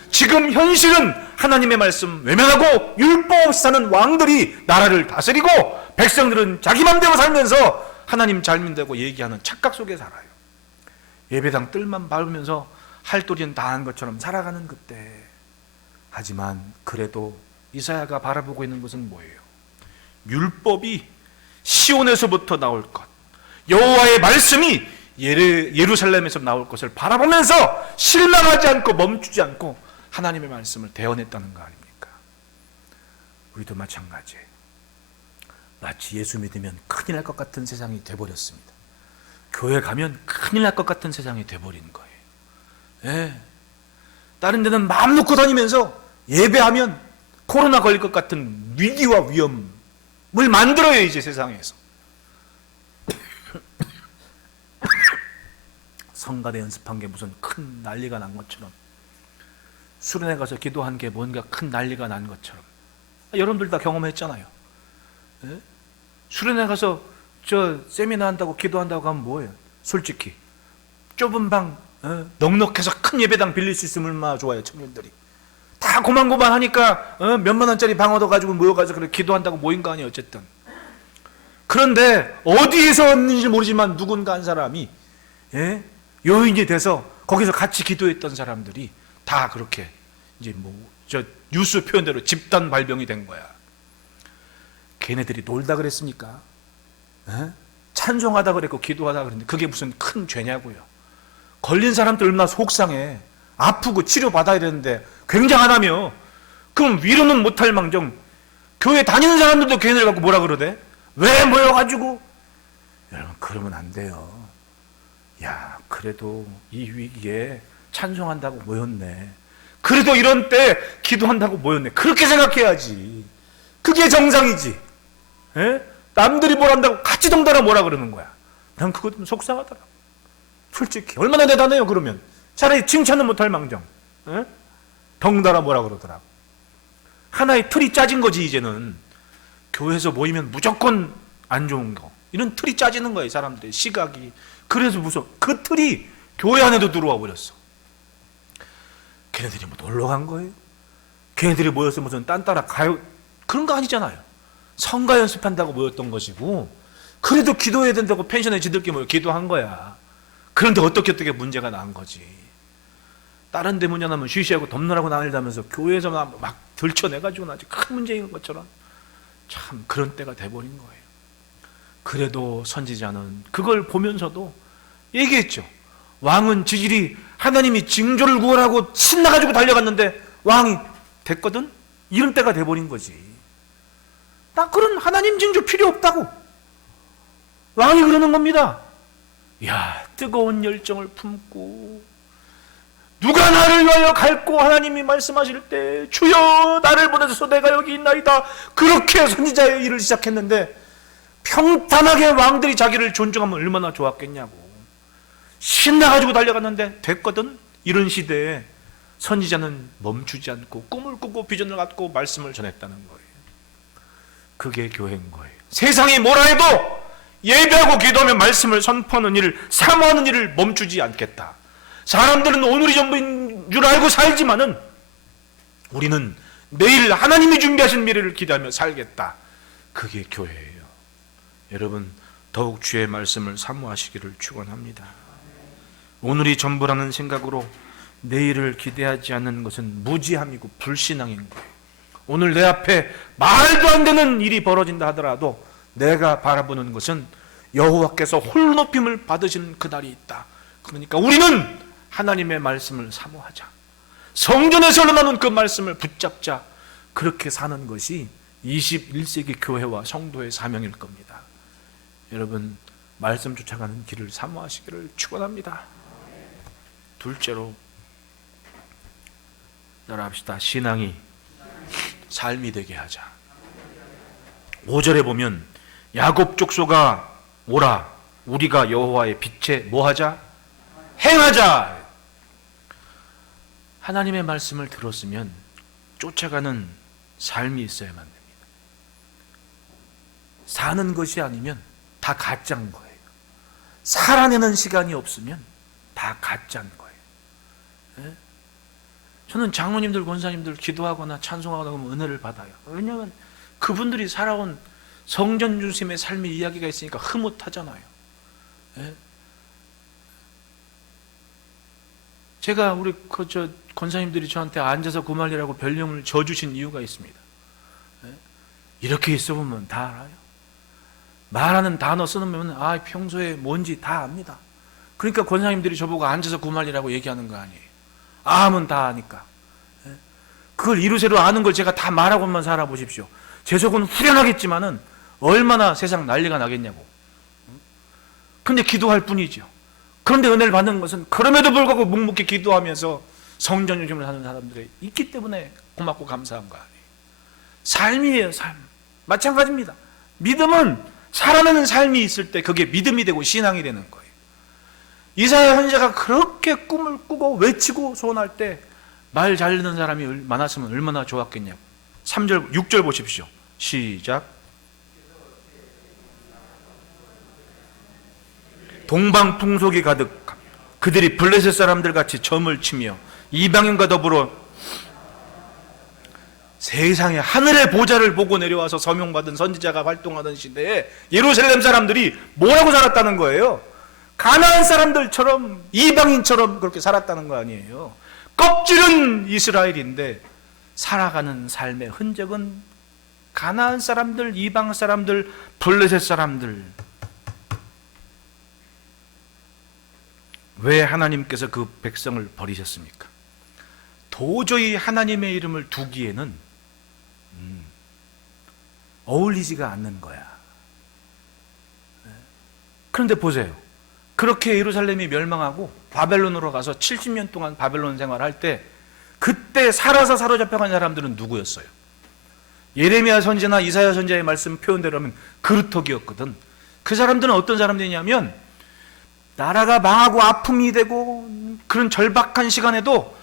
지금 현실은 하나님의 말씀 외면하고 율법 없이 사는 왕들이 나라를 다스리고 백성들은 자기 맘대로 살면서 하나님 잘 믿는다고 얘기하는 착각 속에 살아요. 예배당 뜰만 밟으면서 할 도리는 다 한 것처럼 살아가는 그때. 하지만 그래도 이사야가 바라보고 있는 것은 뭐예요? 율법이 시온에서부터 나올 것, 여호와의 말씀이 예루살렘에서 나올 것을 바라보면서 실망하지 않고 멈추지 않고 하나님의 말씀을 대언했다는 거 아닙니까? 우리도 마찬가지예요. 마치 예수 믿으면 큰일 날 것 같은 세상이 돼버렸습니다. 교회 가면 큰일 날 것 같은 세상이 돼버린 거예요. 예. 다른 데는 마음 놓고 다니면서 예배하면 코로나 걸릴 것 같은 위기와 위험을 만들어요, 이제 세상에서. 성가대 연습한 게 무슨 큰 난리가 난 것처럼, 수련회 가서 기도한 게 뭔가 큰 난리가 난 것처럼. 여러분들 다 경험했잖아요. 예? 수련회 가서 저 세미나 한다고 기도한다고 하면 뭐예요? 솔직히 좁은 방 넉넉해서 큰 예배당 빌릴 수 있으면 얼마나 좋아요. 청년들이 다 고만고만 하니까 몇만 원짜리 방 얻어가지고 모여가지고 그렇게 기도한다고 모인 거 아니에요. 어쨌든. 그런데 어디에서 왔는지 모르지만 누군가 한 사람이 요인이 돼서 거기서 같이 기도했던 사람들이 다 그렇게 이제 저 뉴스 표현대로 집단 발병이 된 거야. 걔네들이 놀다 그랬습니까? 찬송하다 그랬고 기도하다 그랬는데 그게 무슨 큰 죄냐고요. 걸린 사람들 얼마나 속상해. 아프고 치료받아야 되는데 굉장하다며. 그럼 위로는 못할 망정 교회 다니는 사람들도 걔네들 갖고 뭐라 그러대? 왜 모여가지고? 여러분, 그러면 안 돼요. 야, 그래도 이 위기에 찬송한다고 모였네. 그래도 이런 때 기도한다고 모였네. 그렇게 생각해야지. 그게 정상이지. 남들이 뭘 한다고 같이 덩달아 뭐라 그러는 거야. 난 그거 좀 속상하더라. 솔직히 얼마나 대단해요. 그러면 차라리 칭찬은 못할 망정 덩달아 뭐라 그러더라고. 하나의 틀이 짜진 거지. 이제는 교회에서 모이면 무조건 안 좋은 거, 이런 틀이 짜지는 거예요. 사람들의 시각이. 그래서 무서워. 그 틀이 교회 안에도 들어와 버렸어. 걔네들이 뭐 놀러 간 거예요? 걔네들이 모여서 무슨 딴 따라 가요? 그런 거 아니잖아요. 성가 연습한다고 모였던 것이고, 그래도 기도해야 된다고 펜션에 지들끼리 모여 기도한 거야. 그런데 어떻게 문제가 난 거지. 다른 데 문제나면 쉬쉬하고 덤놀하고 난리다면서 교회에서 막 들춰내가지고 아주 큰 문제인 것처럼 참 그런 때가 돼버린 거예요. 그래도 선지자는 그걸 보면서도 얘기했죠. 왕은 지질이 하나님이 징조를 구하라고 신나가지고 달려갔는데 왕이 됐거든? 이런 때가 돼버린 거지. 나 그런 하나님 징조 필요 없다고 왕이 그러는 겁니다. 야, 뜨거운 열정을 품고 누가 나를 위하여 갈고 하나님이 말씀하실 때 주여 나를 보내소서 내가 여기 있나이다, 그렇게 선지자의 일을 시작했는데 평탄하게 왕들이 자기를 존중하면 얼마나 좋았겠냐고. 신나가지고 달려갔는데 됐거든. 이런 시대에 선지자는 멈추지 않고 꿈을 꾸고 비전을 갖고 말씀을 전했다는 거예요. 그게 교회인 거예요. 세상이 뭐라 해도 예배하고 기도하며 말씀을 선포하는 일을, 사모하는 일을 멈추지 않겠다. 사람들은 오늘이 전부인 줄 알고 살지만은 우리는 내일 하나님이 준비하신 미래를 기대하며 살겠다. 그게 교회예요. 여러분, 더욱 주의 말씀을 사모하시기를 축원합니다. 오늘이 전부라는 생각으로 내일을 기대하지 않는 것은 무지함이고 불신앙인 거예요. 오늘 내 앞에 말도 안 되는 일이 벌어진다 하더라도 내가 바라보는 것은 여호와께서 홀로 높임을 받으시는 그날이 있다. 그러니까 우리는 하나님의 말씀을 사모하자. 성전에서 흘러나오는 그 말씀을 붙잡자. 그렇게 사는 것이 21세기 교회와 성도의 사명일 겁니다. 여러분, 말씀 쫓아가는 길을 사모하시기를 축원합니다. 둘째로 따라합시다. 신앙이 삶이 되게 하자. 5절에 보면 야곱 족속아 오라, 우리가 여호와의 빛에 뭐하자? 행하자. 하나님의 말씀을 들었으면 쫓아가는 삶이 있어야만 됩니다. 사는 것이 아니면 다 가짜인 거예요. 살아내는 시간이 없으면 다 가짜인 거예요. 네? 저는 장로님들, 권사님들 기도하거나 찬송하거나 하면 은혜를 받아요. 왜냐하면 그분들이 살아온 성전 중심의 삶의 이야기가 있으니까 흐뭇하잖아요. 네? 제가 우리 권사님들이 저한테 앉아서 구말리라고 별명을 져주신 이유가 있습니다. 네? 이렇게 있어보면 다 알아요. 말하는 단어 쓰면 평소에 뭔지 다 압니다. 그러니까 권사님들이 저보고 앉아서 구말리라고 얘기하는 거 아니에요. 하면 다 아니까. 그걸 이루세로 아는 걸 제가 다 말하고만 살아보십시오. 제 속은 후련하겠지만은 얼마나 세상 난리가 나겠냐고. 근데 기도할 뿐이죠. 그런데 은혜를 받는 것은 그럼에도 불구하고 묵묵히 기도하면서 성전 중심을 하는 사람들이 있기 때문에 고맙고 감사한 거 아니에요. 삶이에요, 삶. 마찬가지입니다. 믿음은 살아내는 삶이 있을 때 그게 믿음이 되고 신앙이 되는 거예요. 이사야 선지자가 그렇게 꿈을 꾸고 외치고 소원할 때 말 잘 듣는 사람이 많았으면 얼마나 좋았겠냐고. 3절, 6절 보십시오. 시작. 동방풍속이 가득하며 그들이 블레셋 사람들 같이 점을 치며 이방인과 더불어 세상에 하늘의 보좌를 보고 내려와서 서명받은 선지자가 활동하던 시대에 예루살렘 사람들이 뭐라고 살았다는 거예요? 가나안 사람들처럼 이방인처럼 그렇게 살았다는 거 아니에요. 껍질은 이스라엘인데 살아가는 삶의 흔적은 가나안 사람들, 이방 사람들, 블레셋 사람들. 왜 하나님께서 그 백성을 버리셨습니까? 도저히 하나님의 이름을 두기에는 어울리지가 않는 거야. 그런데 보세요. 그렇게 예루살렘이 멸망하고 바벨론으로 가서 70년 동안 바벨론 생활할 때 그때 살아서 사로잡혀간 사람들은 누구였어요? 예레미야 선지나 이사야 선지자의 말씀 표현대로 하면 그루터기였거든. 그 사람들은 어떤 사람들이냐면 나라가 망하고 아픔이 되고 그런 절박한 시간에도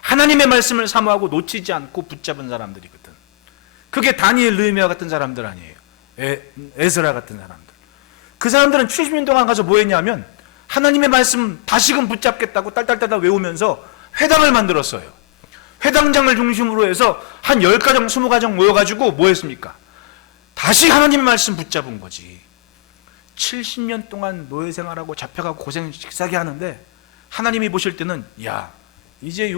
하나님의 말씀을 사모하고 놓치지 않고 붙잡은 사람들이거든. 그게 다니엘, 느헤미야 같은 사람들 아니에요. 에스라 같은 사람들. 그 사람들은 70년 동안 가서 뭐 했냐면 하나님의 말씀 다시금 붙잡겠다고 딸딸딸딸 외우면서 회당을 만들었어요. 회당장을 중심으로 해서 한 10가정, 20가정 모여가지고 뭐 했습니까? 다시 하나님의 말씀 붙잡은 거지. 70년 동안 노예 생활하고 잡혀가고 고생 식사게 하는데 하나님이 보실 때는 야 이제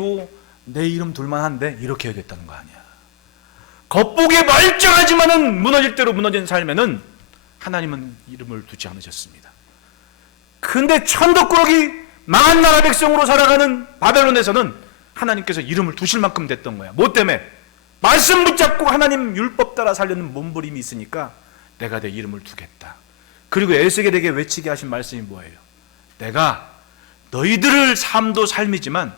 내 이름 둘만한데 이렇게 해야겠다는 거 아니야. 겉보기에 멀쩡하지만은 무너질 대로 무너진 삶에는 하나님은 이름을 두지 않으셨습니다. 근데 천덕꾸러기 망한 나라 백성으로 살아가는 바벨론에서는 하나님께서 이름을 두실 만큼 됐던 거야. 뭐 때문에? 말씀 붙잡고 하나님 율법 따라 살려는 몸부림이 있으니까 내가 내 이름을 두겠다. 그리고 에스겔에게 외치게 하신 말씀이 뭐예요? 내가 너희들을 삶도 삶이지만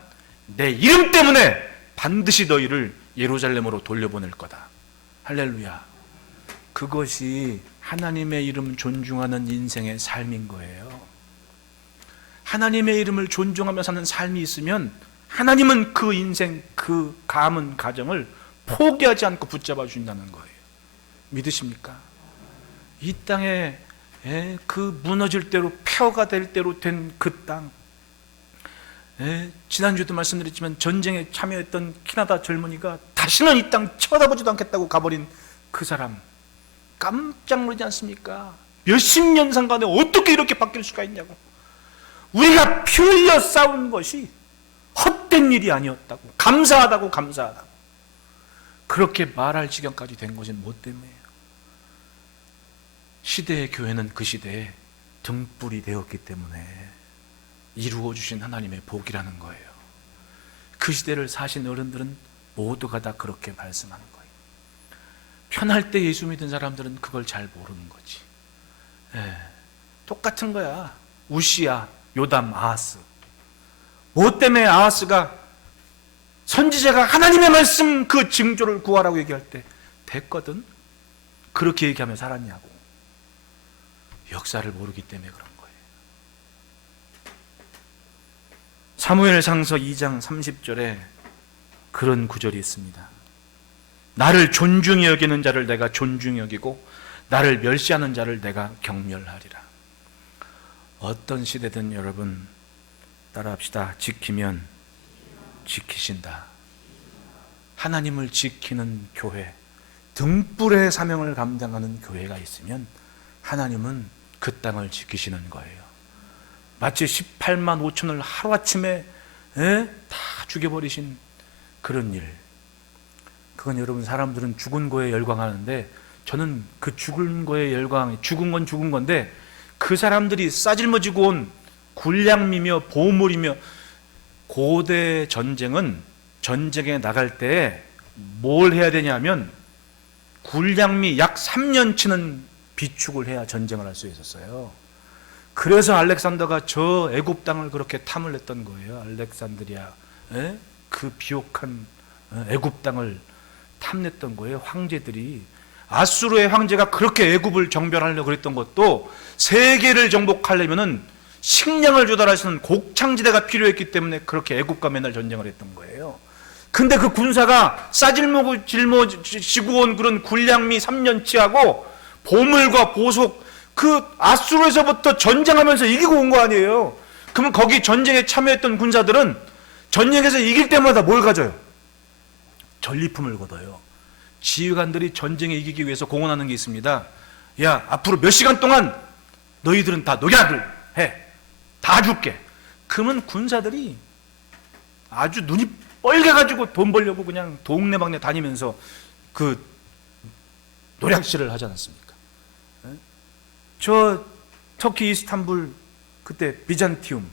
내 이름 때문에 반드시 너희를 예루살렘으로 돌려보낼 거다. 할렐루야. 그것이 하나님의 이름 존중하는 인생의 삶인 거예요. 하나님의 이름을 존중하며 사는 삶이 있으면 하나님은 그 인생, 그 가문 가정을 포기하지 않고 붙잡아 주신다는 거예요. 믿으십니까? 이 땅에 그 무너질 대로 폐허가 될 대로 된 그 땅, 지난주에도 말씀드렸지만 전쟁에 참여했던 캐나다 젊은이가 다시는 이 땅 쳐다보지도 않겠다고 가버린 그 사람 깜짝 놀라지 않습니까? 몇십 년 상간에 어떻게 이렇게 바뀔 수가 있냐고. 우리가 피 흘려 싸운 것이 헛된 일이 아니었다고, 감사하다고. 그렇게 말할 지경까지 된 것은 뭐 때문이에요? 시대의 교회는 그 시대에 등불이 되었기 때문에 이루어 주신 하나님의 복이라는 거예요. 그 시대를 사신 어른들은 모두가 다 그렇게 말씀하는 거예요. 편할 때 예수 믿은 사람들은 그걸 잘 모르는 거지. 똑같은 거야. 우시야, 요담, 아하스. 뭐 때문에 아하스가 선지자가 하나님의 말씀 그 징조를 구하라고 얘기할 때 됐거든? 그렇게 얘기하며 살았냐고. 역사를 모르기 때문에 그런 거예요. 사무엘상서 2장 30절에 그런 구절이 있습니다. 나를 존중히 여기는 자를 내가 존중히 여기고 나를 멸시하는 자를 내가 경멸하리라. 어떤 시대든 여러분 따라합시다. 지키면 지키신다. 하나님을 지키는 교회, 등불의 사명을 감당하는 교회가 있으면 하나님은 그 땅을 지키시는 거예요. 마치 18만 5천을 하루아침에 다 죽여버리신 그런 일. 그건 여러분 사람들은 죽은 거에 열광하는데 저는 그 죽은 거에 열광, 죽은 건 죽은 건데 그 사람들이 싸질머지고 온 군량미며 보물이며 고대 전쟁은 전쟁에 나갈 때 뭘 해야 되냐면 군량미 약 3년치는 비축을 해야 전쟁을 할 수 있었어요. 그래서 알렉산더가 저 애굽 땅을 그렇게 탐을 했던 거예요. 알렉산드리아, 그 비옥한 애굽 땅을 탐냈던 거예요. 황제들이. 아수르의 황제가 그렇게 애굽을 정벌하려고 그랬던 것도 세계를 정복하려면은 식량을 조달할 수 있는 곡창지대가 필요했기 때문에 그렇게 애굽과 맨날 전쟁을 했던 거예요. 근데 그 군사가 жил모지고 온 그런 군량미 3년치하고 보물과 보석, 그 아수르에서부터 전쟁하면서 이기고 온 거 아니에요. 그러면 거기 전쟁에 참여했던 군사들은 전쟁에서 이길 때마다 뭘 가져요? 전리품을 걷어요. 지휘관들이 전쟁에 이기기 위해서 공언하는 게 있습니다. 야, 앞으로 몇 시간 동안 너희들은 다 녹약을 해. 다 줄게. 그러면 군사들이 아주 눈이 뻘개가지고 돈 벌려고 그냥 동네방네 다니면서 그 노략질을 하지 않았습니까? 저 터키 이스탄불 그때 비잔티움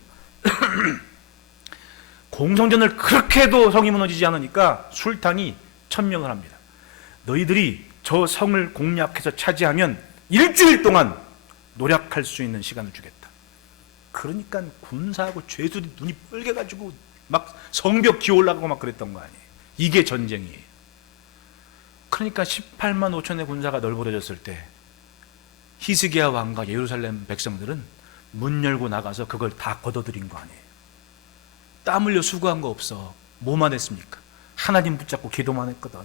공성전을 그렇게 해도 성이 무너지지 않으니까 술탄이 천명을 합니다. 너희들이 저 성을 공략해서 차지하면 일주일 동안 노략할 수 있는 시간을 주겠다. 그러니까 군사하고 죄수들이 눈이 뻘개가지고 막 성벽 기어 올라가고 막 그랬던 거 아니에요. 이게 전쟁이에요. 그러니까 18만 5천의 군사가 널브러졌을 때 히스기야 왕과 예루살렘 백성들은 문 열고 나가서 그걸 다 걷어들인 거 아니에요. 땀 흘려 수고한 거 없어. 뭐만 했습니까? 하나님 붙잡고 기도만 했거든.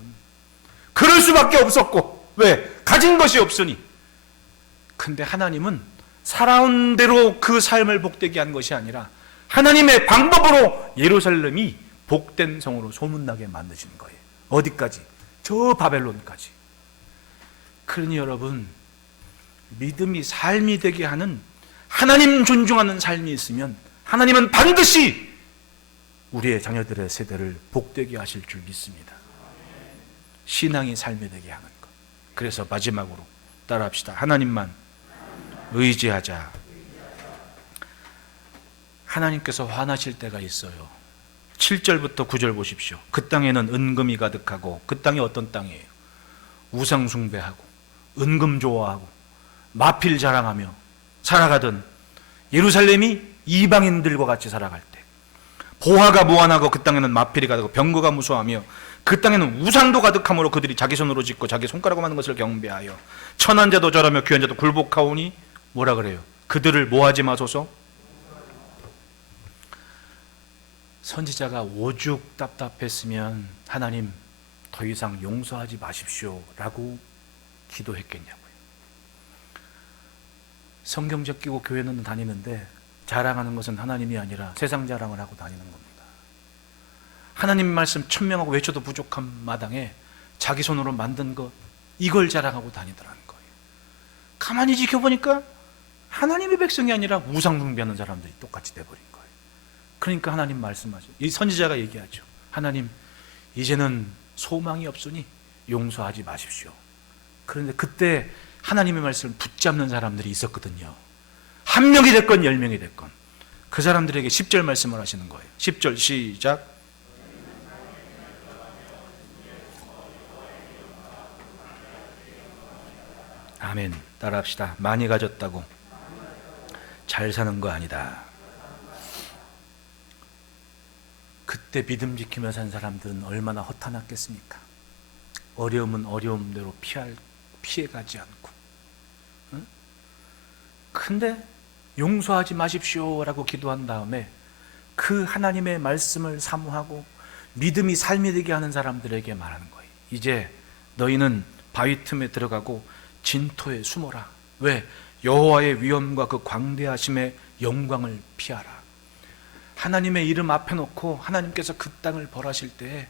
그럴 수밖에 없었고. 왜? 가진 것이 없으니. 근데 하나님은 살아온 대로 그 삶을 복되게 한 것이 아니라 하나님의 방법으로 예루살렘이 복된 성으로 소문나게 만드신 거예요. 어디까지? 저 바벨론까지. 그러니 여러분, 믿음이 삶이 되게 하는, 하나님 존중하는 삶이 있으면 하나님은 반드시 우리의 자녀들의 세대를 복되게 하실 줄 믿습니다. 신앙이 삶이 되게 하는 것. 그래서 마지막으로 따라합시다. 하나님만 의지하자. 하나님께서 화나실 때가 있어요. 7절부터 9절 보십시오. 그 땅에는 은금이 가득하고, 그 땅이 어떤 땅이에요? 우상 숭배하고 은금 좋아하고 마필 자랑하며 살아가던 예루살렘이 이방인들과 같이 살아갈 때, 보화가 무한하고 그 땅에는 마필이 가득하고 병거가 무수하며 그 땅에는 우상도 가득하므로 그들이 자기 손으로 짓고 자기 손가락으로 만든 것을 경배하여 천한 자도 절하며 귀한 자도 굴복하오니 뭐라 그래요? 그들을 뭐하지 마소서? 선지자가 오죽 답답했으면 하나님 더 이상 용서하지 마십시오 라고 기도했겠냐고요. 성경적 끼고 교회는 다니는데 자랑하는 것은 하나님이 아니라 세상 자랑을 하고 다니는 겁니다. 하나님 말씀 천명하고 외쳐도 부족한 마당에 자기 손으로 만든 것, 이걸 자랑하고 다니더라는 거예요. 가만히 지켜보니까 하나님의 백성이 아니라 우상 숭배하는 사람들이 똑같이 돼버린 거예요. 그러니까 하나님 말씀하죠. 이 선지자가 얘기하죠. 하나님, 이제는 소망이 없으니 용서하지 마십시오. 그런데 그때 하나님의 말씀을 붙잡는 사람들이 있었거든요. 한 명이 됐건 10명이 됐건 그 사람들에게 10절 말씀을 하시는 거예요. 10절 시작. 아멘. 따라합시다. 많이 가졌다고 잘 사는 거 아니다. 그때 믿음 지키며 산 사람들은 얼마나 허탄했겠습니까? 어려움은 어려움대로 피해가지 않고. 응? 근데 용서하지 마십시오라고 기도한 다음에 그 하나님의 말씀을 사모하고 믿음이 삶이 되게 하는 사람들에게 말하는 거예요. 이제 너희는 바위 틈에 들어가고 진토에 숨어라. 왜? 여호와의 위엄과 그 광대하심의 영광을 피하라. 하나님의 이름 앞에 놓고 하나님께서 그 땅을 벌하실 때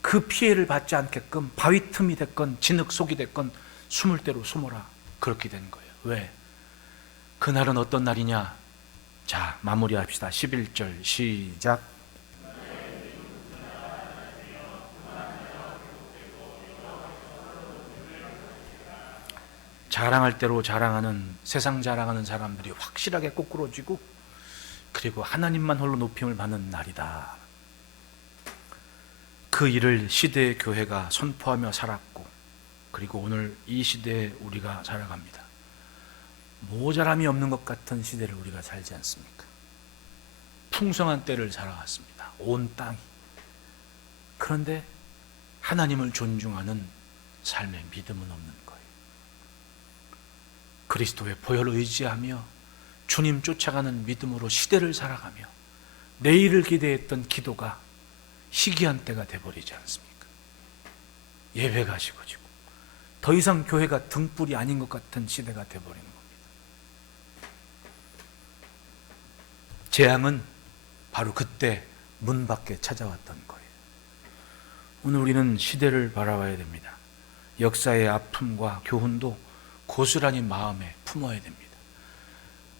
그 피해를 받지 않게끔 바위 틈이 됐건 진흙 속이 됐건 숨을 대로 숨어라. 그렇게 된 거예요. 왜? 그날은 어떤 날이냐? 자, 마무리합시다. 11절 시작. 자랑할 대로 자랑하는, 세상 자랑하는 사람들이 확실하게 꼬꾸러지고, 그리고 하나님만 홀로 높임을 받는 날이다. 그 일을 시대의 교회가 선포하며 살았고, 그리고 오늘 이 시대에 우리가 살아갑니다. 모자람이 없는 것 같은 시대를 우리가 살지 않습니까? 풍성한 때를 살아왔습니다. 온 땅이. 그런데 하나님을 존중하는 삶의 믿음은 없는 거예요. 그리스도의 보혈을 의지하며 주님 쫓아가는 믿음으로 시대를 살아가며 내일을 기대했던 기도가 희귀한 때가 돼버리지 않습니까? 예배가 식어지고 더 이상 교회가 등불이 아닌 것 같은 시대가 돼버리는 겁니다. 재앙은 바로 그때 문 밖에 찾아왔던 거예요. 오늘 우리는 시대를 바라봐야 됩니다. 역사의 아픔과 교훈도 고스란히 마음에 품어야 됩니다.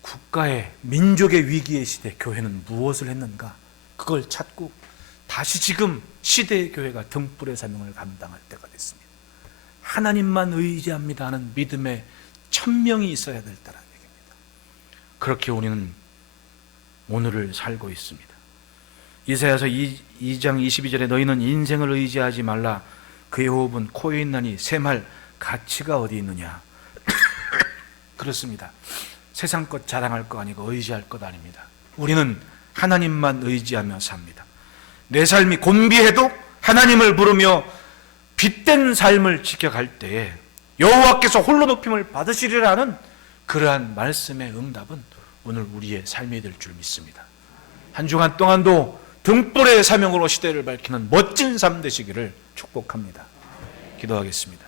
국가의, 민족의 위기의 시대, 교회는 무엇을 했는가? 그걸 찾고 다시 지금 시대의 교회가 등불의 사명을 감당할 때가 됐습니다. 하나님만 의지합니다 하는 믿음의 천명이 있어야 될 때라는 얘기입니다. 그렇게 우리는 오늘을 살고 있습니다. 이사야서 2장 22절에 너희는 인생을 의지하지 말라. 그의 호흡은 코에 있나니 샘할 가치가 어디 있느냐. 그렇습니다. 세상 것 자랑할 거 아니고 의지할 것 아닙니다. 우리는 하나님만 의지하며 삽니다. 내 삶이 곤비해도 하나님을 부르며 빛된 삶을 지켜갈 때에 여호와께서 홀로 높임을 받으시리라는 그러한 말씀의 응답은 오늘 우리의 삶이 될 줄 믿습니다. 한 주간 동안도 등불의 사명으로 시대를 밝히는 멋진 삶 되시기를 축복합니다. 기도하겠습니다.